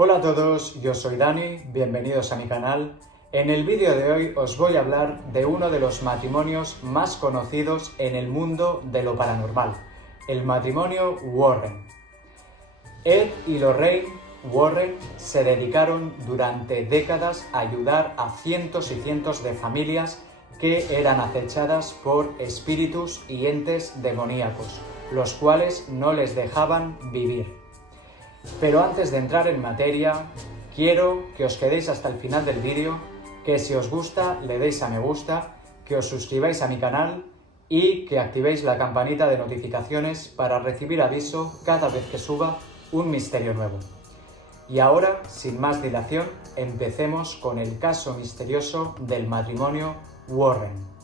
Hola a todos, yo soy Dani, bienvenidos a mi canal. En el vídeo de hoy os voy a hablar de uno de los matrimonios más conocidos en el mundo de lo paranormal, el matrimonio Warren. Ed y Lorraine Warren se dedicaron durante décadas a ayudar a cientos y cientos de familias que eran acechadas por espíritus y entes demoníacos, los cuales no les dejaban vivir. Pero antes de entrar en materia, quiero que os quedéis hasta el final del vídeo, que si os gusta le deis a me gusta, que os suscribáis a mi canal y que activéis la campanita de notificaciones para recibir aviso cada vez que suba un misterio nuevo. Y ahora, sin más dilación, empecemos con el caso misterioso del matrimonio Warren.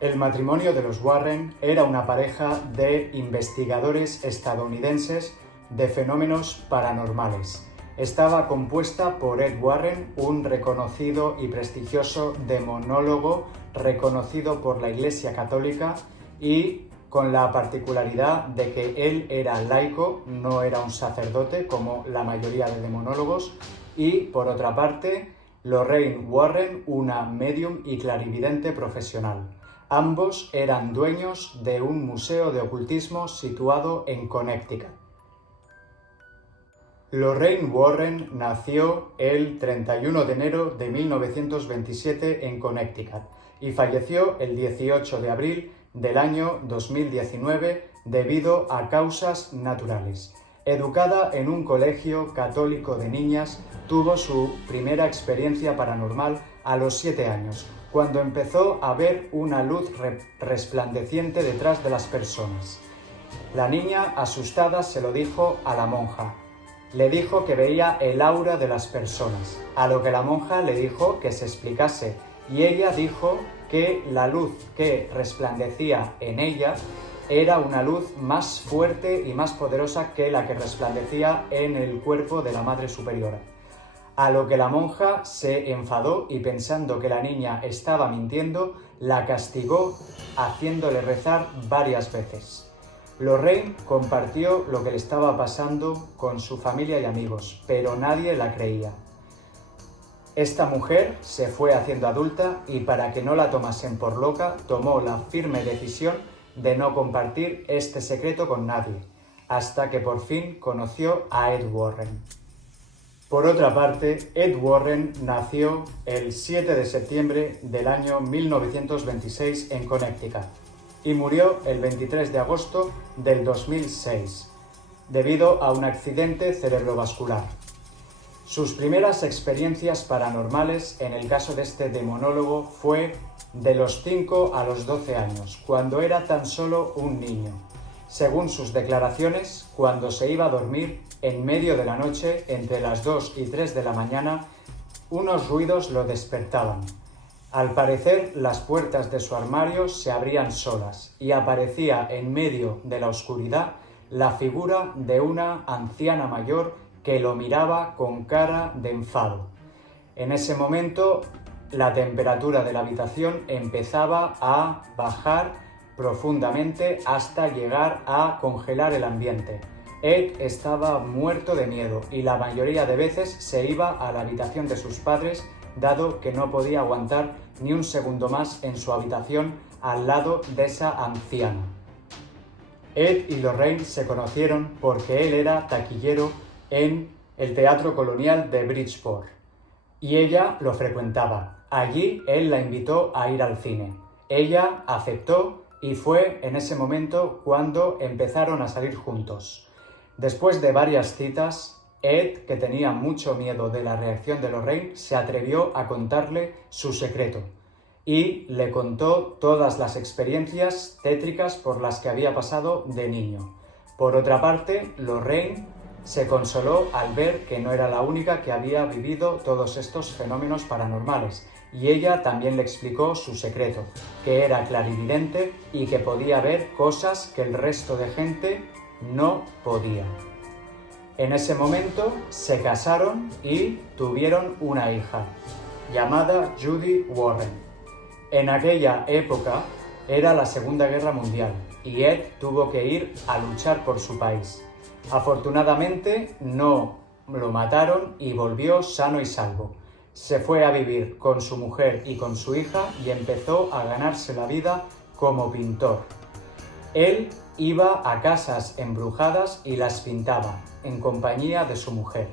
El matrimonio de los Warren era una pareja de investigadores estadounidenses de fenómenos paranormales. Estaba compuesta por Ed Warren, un reconocido y prestigioso demonólogo reconocido por la Iglesia Católica y con la particularidad de que él era laico, no era un sacerdote como la mayoría de demonólogos, y por otra parte, Lorraine Warren, una medium y clarividente profesional. Ambos eran dueños de un museo de ocultismo situado en Connecticut. Lorraine Warren nació el 31 de enero de 1927 en Connecticut y falleció el 18 de abril del año 2019 debido a causas naturales. Educada en un colegio católico de niñas, tuvo su primera experiencia paranormal a los 7 años, cuando empezó a ver una luz resplandeciente detrás de las personas. La niña, asustada, se lo dijo a la monja. Le dijo que veía el aura de las personas, a lo que la monja le dijo que se explicase, y ella dijo que la luz que resplandecía en ella era una luz más fuerte y más poderosa que la que resplandecía en el cuerpo de la Madre Superiora. A lo que la monja se enfadó y, pensando que la niña estaba mintiendo, la castigó haciéndole rezar varias veces. Lorraine compartió lo que le estaba pasando con su familia y amigos, pero nadie la creía. Esta mujer se fue haciendo adulta y, para que no la tomasen por loca, tomó la firme decisión de no compartir este secreto con nadie, hasta que por fin conoció a Ed Warren. Por otra parte, Ed Warren nació el 7 de septiembre del año 1926 en Connecticut y murió el 23 de agosto del 2006 debido a un accidente cerebrovascular. Sus primeras experiencias paranormales, en el caso de este demonólogo, fue de los 5 a los 12 años, cuando era tan solo un niño. Según sus declaraciones, cuando se iba a dormir, en medio de la noche, entre las 2 y 3 de la mañana, unos ruidos lo despertaban. Al parecer, las puertas de su armario se abrían solas y aparecía en medio de la oscuridad la figura de una anciana mayor que lo miraba con cara de enfado. En ese momento, la temperatura de la habitación empezaba a bajar profundamente hasta llegar a congelar el ambiente. Ed estaba muerto de miedo y la mayoría de veces se iba a la habitación de sus padres, dado que no podía aguantar ni un segundo más en su habitación al lado de esa anciana. Ed y Lorraine se conocieron porque él era taquillero en el Teatro Colonial de Bridgeport y ella lo frecuentaba. Allí él la invitó a ir al cine. Ella aceptó y fue en ese momento cuando empezaron a salir juntos. Después de varias citas, Ed, que tenía mucho miedo de la reacción de Lorraine, se atrevió a contarle su secreto y le contó todas las experiencias tétricas por las que había pasado de niño. Por otra parte, Lorraine se consoló al ver que no era la única que había vivido todos estos fenómenos paranormales, y ella también le explicó su secreto, que era clarividente y que podía ver cosas que el resto de gente no podía. En ese momento se casaron y tuvieron una hija, llamada Judy Warren. En aquella época era la Segunda Guerra Mundial y Ed tuvo que ir a luchar por su país. Afortunadamente no lo mataron y volvió sano y salvo. Se fue a vivir con su mujer y con su hija y empezó a ganarse la vida como pintor. Él iba a casas embrujadas y las pintaba, en compañía de su mujer.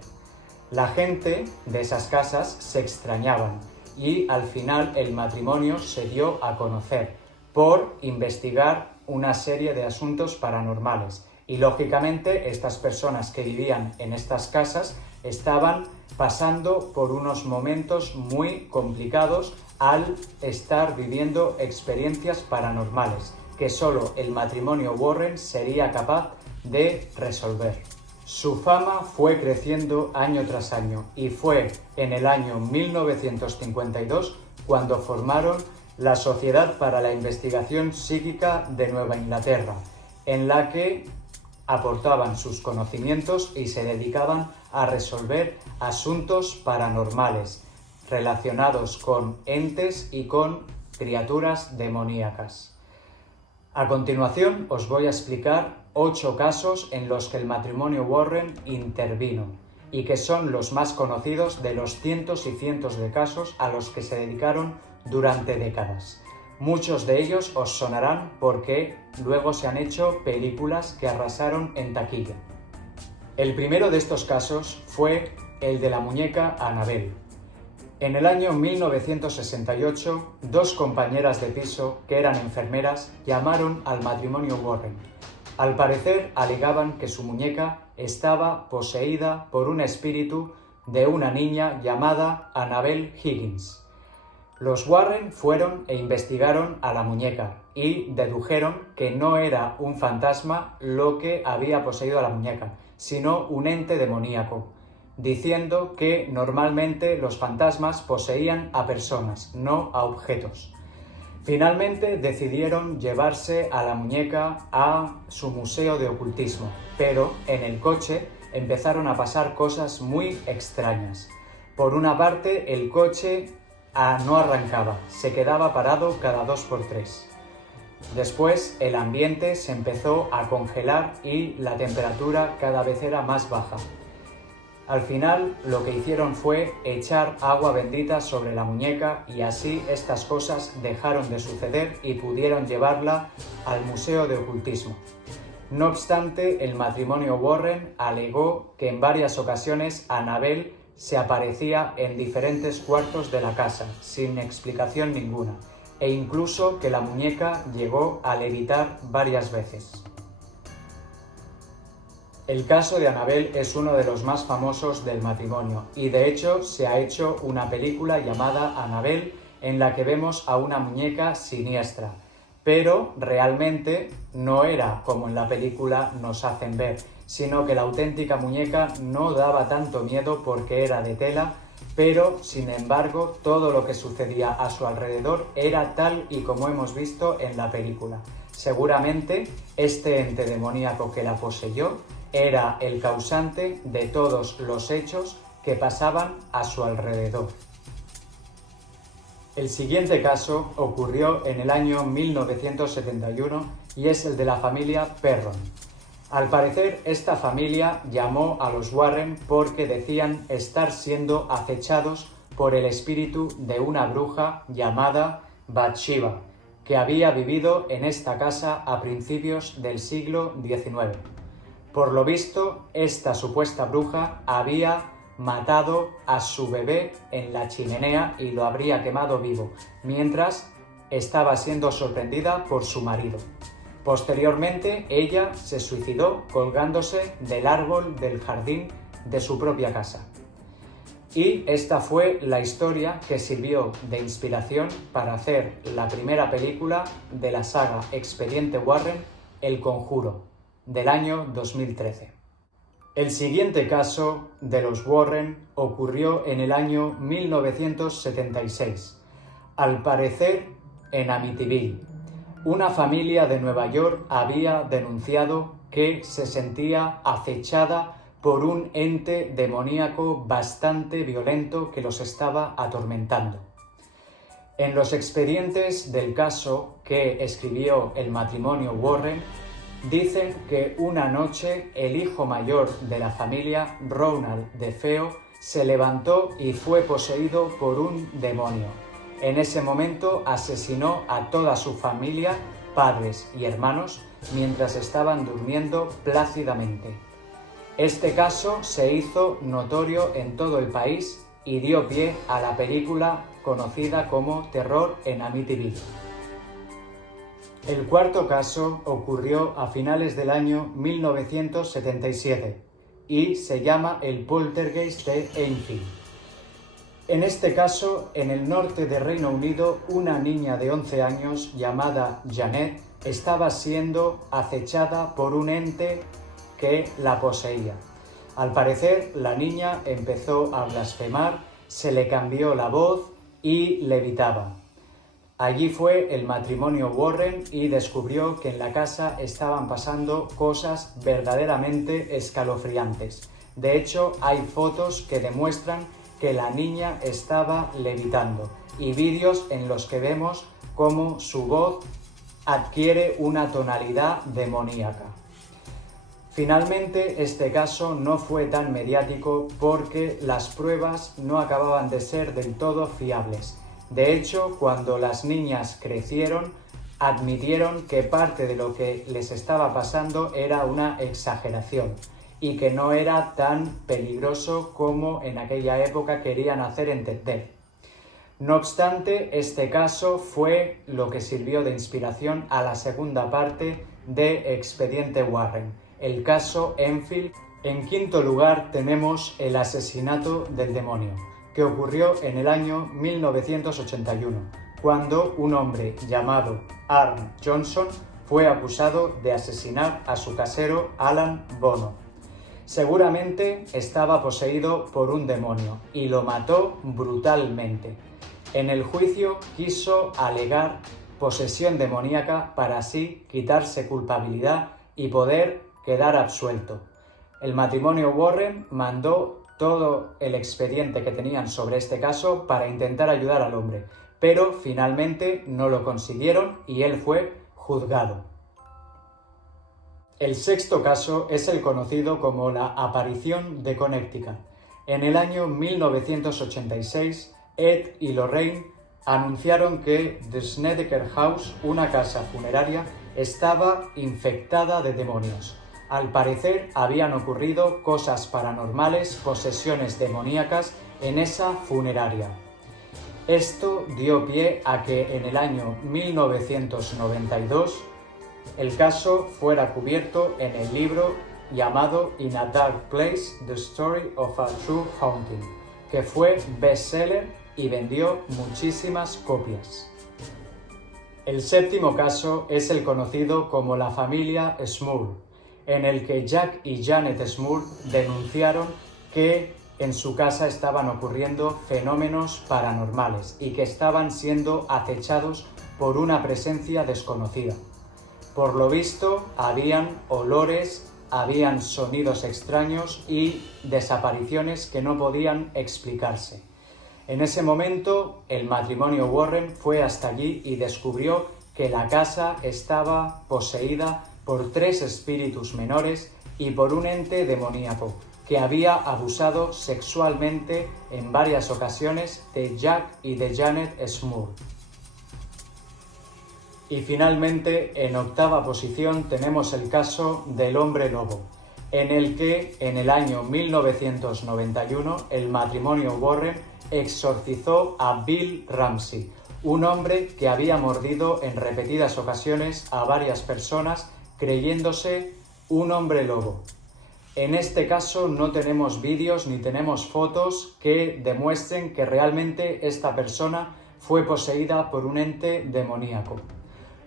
La gente de esas casas se extrañaban y al final el matrimonio se dio a conocer por investigar una serie de asuntos paranormales. Y lógicamente estas personas que vivían en estas casas estaban pasando por unos momentos muy complicados al estar viviendo experiencias paranormales que solo el matrimonio Warren sería capaz de resolver. Su fama fue creciendo año tras año y fue en el año 1952 cuando formaron la Sociedad para la Investigación Psíquica de Nueva Inglaterra, en la que aportaban sus conocimientos y se dedicaban a resolver asuntos paranormales relacionados con entes y con criaturas demoníacas. A continuación os voy a explicar 8 casos en los que el matrimonio Warren intervino y que son los más conocidos de los cientos y cientos de casos a los que se dedicaron durante décadas. Muchos de ellos os sonarán porque luego se han hecho películas que arrasaron en taquilla. El primero de estos casos fue el de la muñeca Annabelle. En el año 1968, 2 compañeras de piso, que eran enfermeras, llamaron al matrimonio Warren. Al parecer, alegaban que su muñeca estaba poseída por un espíritu de una niña llamada Annabelle Higgins. Los Warren fueron e investigaron a la muñeca y dedujeron que no era un fantasma lo que había poseído a la muñeca, sino un ente demoníaco, diciendo que normalmente los fantasmas poseían a personas, no a objetos. Finalmente decidieron llevarse a la muñeca a su museo de ocultismo, pero en el coche empezaron a pasar cosas muy extrañas. Por una parte, el coche no arrancaba, se quedaba parado cada 2x3. Después el ambiente se empezó a congelar y la temperatura cada vez era más baja. Al final lo que hicieron fue echar agua bendita sobre la muñeca y así estas cosas dejaron de suceder y pudieron llevarla al Museo de Ocultismo. No obstante, el matrimonio Warren alegó que en varias ocasiones Annabelle se aparecía en diferentes cuartos de la casa, sin explicación ninguna, e incluso que la muñeca llegó a levitar varias veces. El caso de Annabelle es uno de los más famosos del matrimonio y de hecho se ha hecho una película llamada Annabelle en la que vemos a una muñeca siniestra, pero realmente no era como en la película nos hacen ver, sino que la auténtica muñeca no daba tanto miedo porque era de tela, pero sin embargo todo lo que sucedía a su alrededor era tal y como hemos visto en la película. Seguramente este ente demoníaco que la poseyó era el causante de todos los hechos que pasaban a su alrededor. El siguiente caso ocurrió en el año 1971 y es el de la familia Perron. Al parecer, esta familia llamó a los Warren porque decían estar siendo acechados por el espíritu de una bruja llamada Bathsheba, que había vivido en esta casa a principios del siglo XIX. Por lo visto, esta supuesta bruja había matado a su bebé en la chimenea y lo habría quemado vivo, mientras estaba siendo sorprendida por su marido. Posteriormente, ella se suicidó colgándose del árbol del jardín de su propia casa. Y esta fue la historia que sirvió de inspiración para hacer la primera película de la saga Expediente Warren, El Conjuro, del año 2013. El siguiente caso de los Warren ocurrió en el año 1976, al parecer en Amityville. Una familia de Nueva York había denunciado que se sentía acechada por un ente demoníaco bastante violento que los estaba atormentando. En los expedientes del caso que escribió el matrimonio Warren, dicen que una noche el hijo mayor de la familia, Ronald DeFeo, se levantó y fue poseído por un demonio. En ese momento asesinó a toda su familia, padres y hermanos, mientras estaban durmiendo plácidamente. Este caso se hizo notorio en todo el país y dio pie a la película conocida como Terror en Amityville. El cuarto caso ocurrió a finales del año 1977 y se llama el Poltergeist de Enfield. En este caso, en el norte de Reino Unido, una niña de 11 años llamada Janet estaba siendo acechada por un ente que la poseía. Al parecer, la niña empezó a blasfemar, se le cambió la voz y levitaba. Allí fue el matrimonio Warren y descubrió que en la casa estaban pasando cosas verdaderamente escalofriantes. De hecho, hay fotos que demuestran que la niña estaba levitando y vídeos en los que vemos cómo su voz adquiere una tonalidad demoníaca. Finalmente, este caso no fue tan mediático porque las pruebas no acababan de ser del todo fiables. De hecho, cuando las niñas crecieron, admitieron que parte de lo que les estaba pasando era una exageración y que no era tan peligroso como en aquella época querían hacer entender. No obstante, este caso fue lo que sirvió de inspiración a la segunda parte de Expediente Warren, el caso Enfield. En quinto lugar tenemos el asesinato del demonio, que ocurrió en el año 1981, cuando un hombre llamado Arn Johnson fue acusado de asesinar a su casero Alan Bono. Seguramente estaba poseído por un demonio y lo mató brutalmente. En el juicio quiso alegar posesión demoníaca para así quitarse culpabilidad y poder quedar absuelto. El matrimonio Warren mandó todo el expediente que tenían sobre este caso para intentar ayudar al hombre, pero finalmente no lo consiguieron y él fue juzgado. El sexto caso es el conocido como la aparición de Connecticut. En el año 1986, Ed y Lorraine anunciaron que The Snedeker House, una casa funeraria, estaba infectada de demonios. Al parecer, habían ocurrido cosas paranormales, posesiones demoníacas en esa funeraria. Esto dio pie a que en el año 1992 el caso fuera cubierto en el libro llamado In a Dark Place, The Story of a True Haunting, que fue bestseller y vendió muchísimas copias. El séptimo caso es el conocido como la familia Smurl, en el que Jack y Janet Smurl denunciaron que en su casa estaban ocurriendo fenómenos paranormales y que estaban siendo acechados por una presencia desconocida. Por lo visto, habían olores, habían sonidos extraños y desapariciones que no podían explicarse. En ese momento, el matrimonio Warren fue hasta allí y descubrió que la casa estaba poseída por 3 espíritus menores y por un ente demoníaco que había abusado sexualmente en varias ocasiones de Jack y de Janet Smurl. Y finalmente, en octava posición, tenemos el caso del hombre lobo, en el que en el año 1991 el matrimonio Warren exorcizó a Bill Ramsey, un hombre que había mordido en repetidas ocasiones a varias personas creyéndose un hombre lobo. En este caso no tenemos vídeos ni tenemos fotos que demuestren que realmente esta persona fue poseída por un ente demoníaco.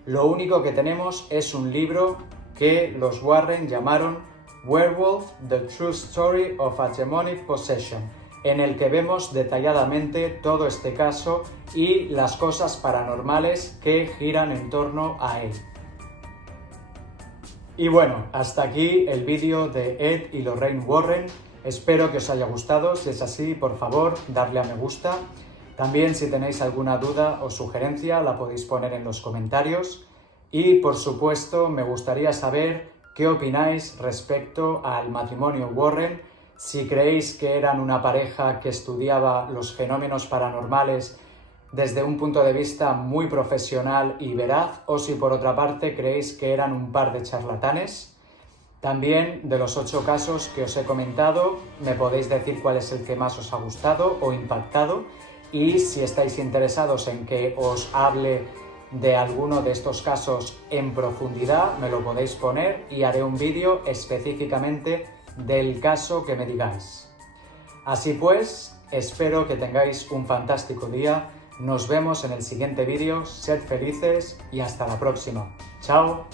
Lo único que tenemos es un libro que los Warren llamaron Werewolf: The True Story of a Demonic Possession, en el que vemos detalladamente todo este caso y las cosas paranormales que giran en torno a él. Y bueno, hasta aquí el vídeo de Ed y Lorraine Warren. Espero que os haya gustado. Si es así, por favor, darle a me gusta. También, si tenéis alguna duda o sugerencia, la podéis poner en los comentarios. Y, por supuesto, me gustaría saber qué opináis respecto al matrimonio Warren. Si creéis que eran una pareja que estudiaba los fenómenos paranormales desde un punto de vista muy profesional y veraz, o si por otra parte creéis que eran un par de charlatanes. También, de los 8 casos que os he comentado, me podéis decir cuál es el que más os ha gustado o impactado, y si estáis interesados en que os hable de alguno de estos casos en profundidad, me lo podéis poner y haré un vídeo específicamente del caso que me digáis. Así pues, espero que tengáis un fantástico día. Nos vemos en el siguiente vídeo, sed felices y hasta la próxima. ¡Chao!